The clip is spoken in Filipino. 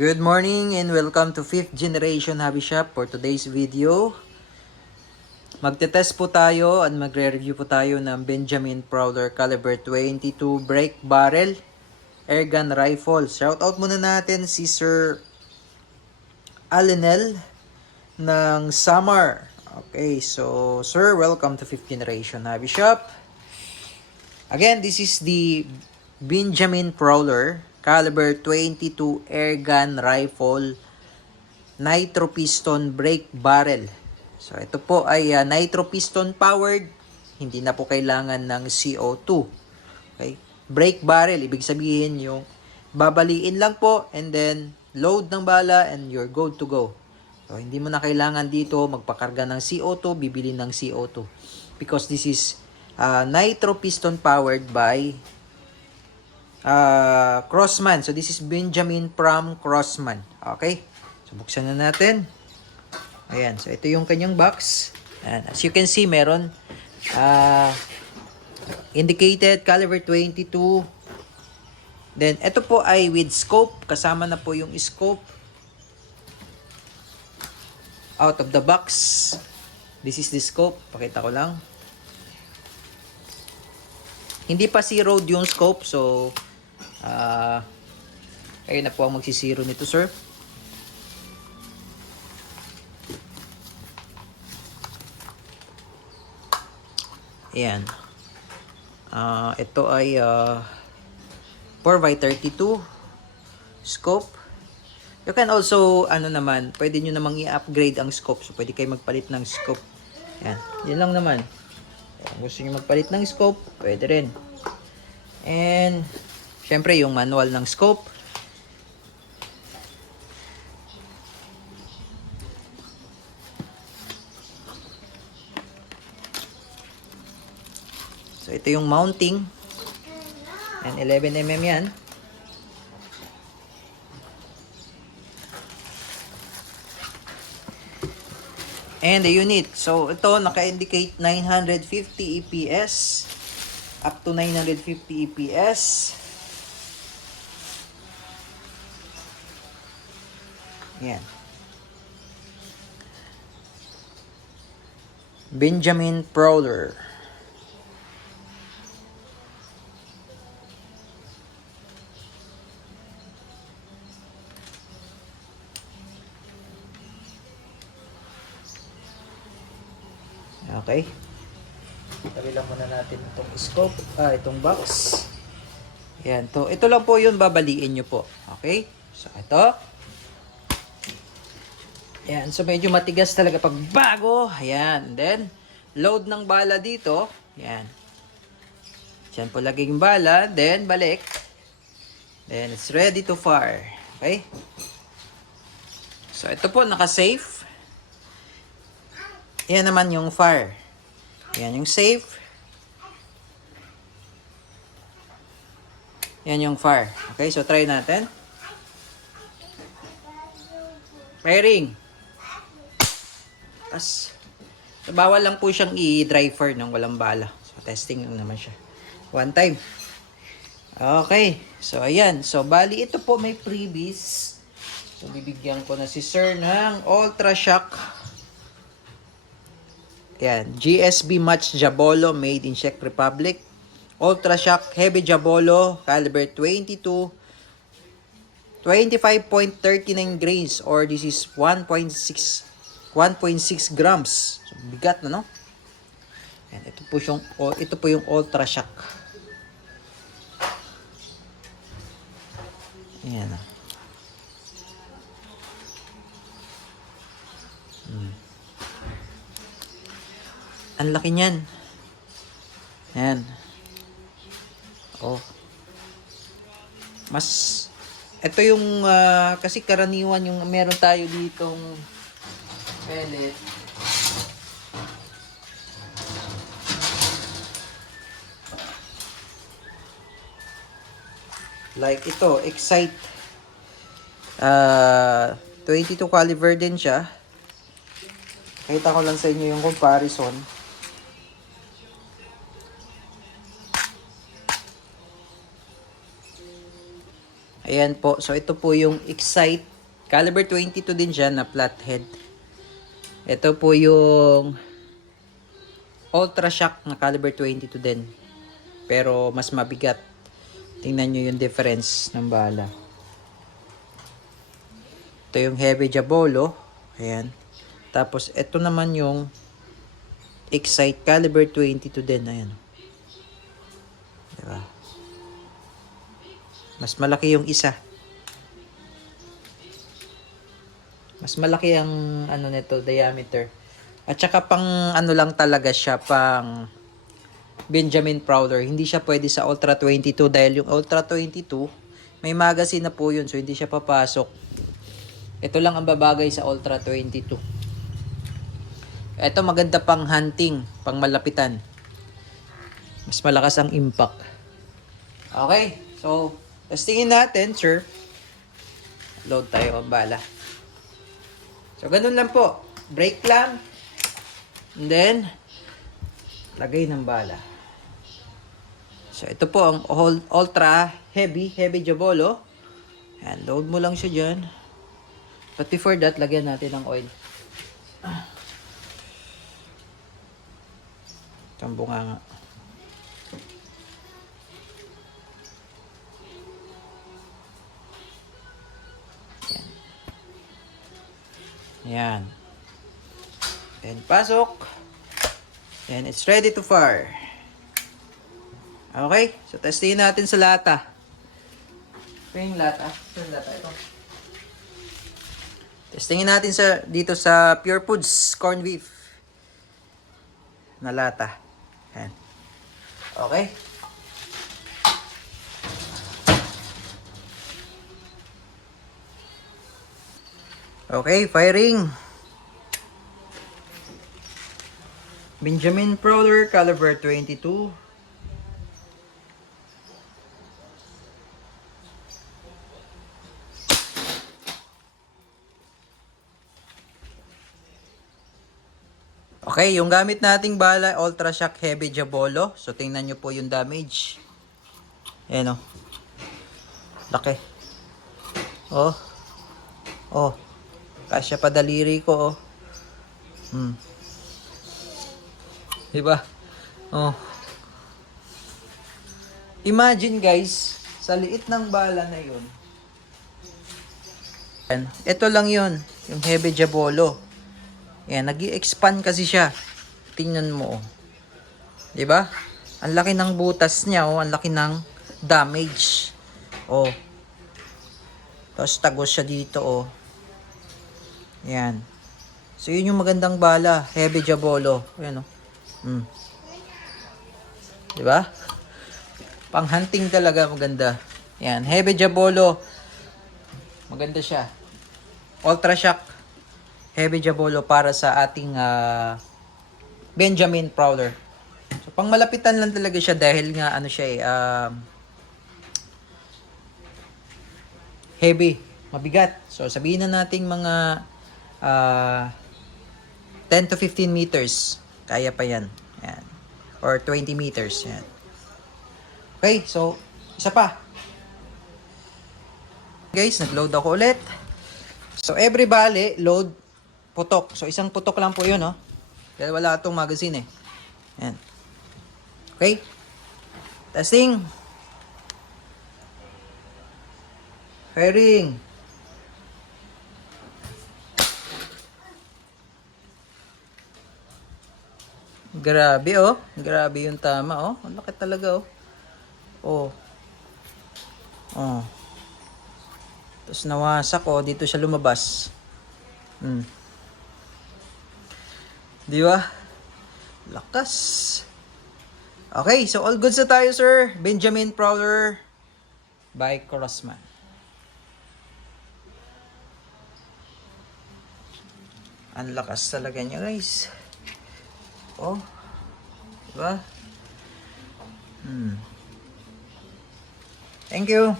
Good morning and welcome to 5th Generation Hobby Shop. For today's video, magte-test po tayo at magre-review po tayo ng Benjamin Prowler Caliber 22 Break Barrel Airgun Rifle. Shoutout muna natin si Sir Alenel ng Samar. Okay, so Sir, welcome to 5th Generation Hobby Shop. Again, this is the Benjamin Prowler Caliber 22 Airgun Rifle Nitro Piston Brake Barrel. So ito po ay nitro piston powered. Hindi na po kailangan ng CO2. Okay? Brake barrel, ibig sabihin yung babaliin lang po and then load ng bala and you're good to go. So hindi mo na kailangan dito magpakarga ng CO2, bibili ng CO2. Because this is nitro piston powered by Crossman. So this is Benjamin from Crossman. Okay? So buksan na natin. Ayan. So ito yung kanyang box. And as you can see, meron indicated caliber 22. Then ito po ay with scope. Kasama na po yung scope. Out of the box. This is the scope. Pakita ko lang. Hindi pa zeroed yung scope. So kayo na po ang magsisiro nito, sir. Ayan. Ito ay 4x32 scope. You can also, pwede nyo namang i-upgrade ang scope. So, pwede kayo magpalit ng scope. Ayan. Yan lang naman. Kung gusto nyo magpalit ng scope, pwede rin. And syempre, yung manual ng scope. So, ito yung mounting. And 11mm yan. And the unit. So, ito, naka-indicate 950 EPS. Up to 950 EPS. Yan. Benjamin Prowler. Okay. Tabi lang muna natin itong scope, itong box. Yan to. Ito lang po 'yun, babaliin nyo po. Okay? So ito. Yan, so medyo matigas talaga pag bago. Ayan, and then load ng bala dito. Yan. Diyan po laging bala, then balik. Then it's ready to fire. Okay? So ito po naka-safe. Yan naman yung fire. Yan yung safe. Yan yung fire. Okay, so try natin. Firing. So, bawal lang po siyang i-dry fire nang walang bala. So, testing lang naman siya. One time. Okay. So, ayan. So, bali ito po may freebies. So, bibigyan ko na si Sir ng Ultra Shock. Ayan. GSB Match Jabolo made in Czech Republic. Ultra Shock Heavy Jabolo caliber 22. 25.39 grains or this is 1.6 grams. So, bigat na, no? Yan, ito po yung Ultra Shock. Ayan. Ang laki niyan. Ayan. Oh. Ito yung kasi karaniwan yung meron tayo ditong pellet. Like ito, Excite 22 caliber din siya. Kita ko lang sa inyo yung comparison. Ayan po. So, ito po yung Excite. Caliber 22 din dyan na flathead. Ito po yung Ultra Shock na caliber 22 din. Pero mas mabigat. Tingnan nyo yung difference ng bala. Ito yung Heavy Jabolo. Ayan. Tapos ito naman yung Excite caliber 22 din. Ayan. Diba? Mas malaki yung isa. Mas malaki ang ano nito, diameter. At saka pang ano lang talaga siya, pang Benjamin Prowler. Hindi siya pwede sa Ultra 22 dahil yung Ultra 22 may magazine na po yun, so hindi siya papasok. Ito lang ang babagay sa Ultra 22. Ito maganda pang hunting, pang malapitan. Mas malakas ang impact. Okay, so testingin natin, sir. Load tayo ang bala. So, ganun lang po. Break lang. And then, lagay ng bala. So, ito po ang ultra heavy Jabolo. Ayan, load mo lang siya dyan. But before that, lagyan natin ng oil. Itong bunganga. Ayan. Then, pasok. And it's ready to fire. Okay. So, testingin natin sa lata. Ito yung lata. Ito yung lata. Ito. Testingin natin dito sa Pure Foods corned beef na lata. Ayan. Okay. Okay, firing. Benjamin Prowler, caliber 22. Okay, yung gamit nating bala, Ultra Shock Heavy Jabolo. So, tingnan nyo po yung damage. Ayan o. Laki. Oh. Oh. Kasya pa daliri ko, oh. Diba? Oh. Imagine, guys, sa liit ng bala na yun. Ito lang yun, yung Heavy Jabolo. Yan, nag-i-expand kasi siya. Tingnan mo, oh. Diba? Ang laki ng butas niya, oh. Ang laki ng damage. Oh. Tapos tagos siya dito, oh. Yan. So, yun yung magandang bala. Heavy Jabolo. Ayan, oh. Diba? Pang hunting talaga maganda. Yan. Heavy Jabolo. Maganda siya. Ultra Shock Heavy Jabolo para sa ating Benjamin Prowler. So, pang malapitan lang talaga siya dahil nga ano siya heavy. Mabigat. So, sabihin na nating mga 10 to 15 meters. Kaya pa yan. Yan. Or 20 meters. Yan. Okay, so, isa pa. Guys, nag-load ako ulit. So, every bale, load, putok. So, isang putok lang po yun, no? Dahil wala itong magazine, eh. Yan. Okay. Testing. Firing. Grabe, oh. Grabe yung tama, oh. Ang laki talaga, oh. Oh. Oh. Tapos nawasak, oh. Dito siya lumabas. Di ba? Lakas. Okay, so all goods na tayo, sir. Benjamin Prowler by Crossman. Ang lakas talaga niya, guys. Oh. Diba? Thank you.